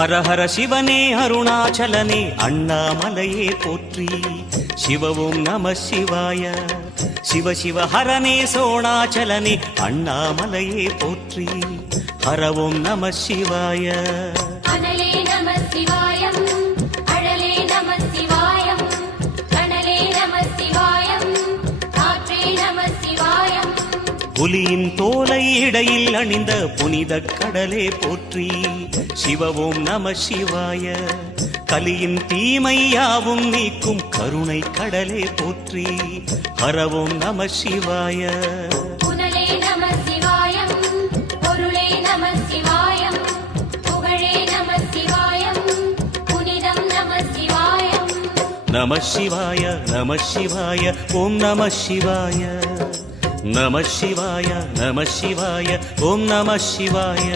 ஹர ஹர சிவனே அருணாச்சலனே அண்ணாமலையே போற்றி. சிவவும் நம சிவாய. சிவ சிவ ஹரனே சோணாச்சலனே அண்ணாமலையே போற்றி. ஹரவும் நம சிவாய. அனலே நம சிவாயம், அழலே நம சிவாயம், கனலே நம சிவாயம், காற்றே நம சிவாயம். புலியின் தோலை இடையில் அணிந்த புனித கடலே போற்றி. சிவவும் நம சிவாய. கலியின் தீமையாவும் நீக்கும் கருணை கடலே போற்றி. ஹரவும் நம சிவாய. புனலே நம சிவாயம், பொருளே நம சிவாயம், புகழே நம சிவாயம், புனிதம் நம சிவாயம். நம சிவாய நம சிவாய ஓம் நம சிவாய. நம சிவாய நம சிவாய ஓம் நம சிவாய.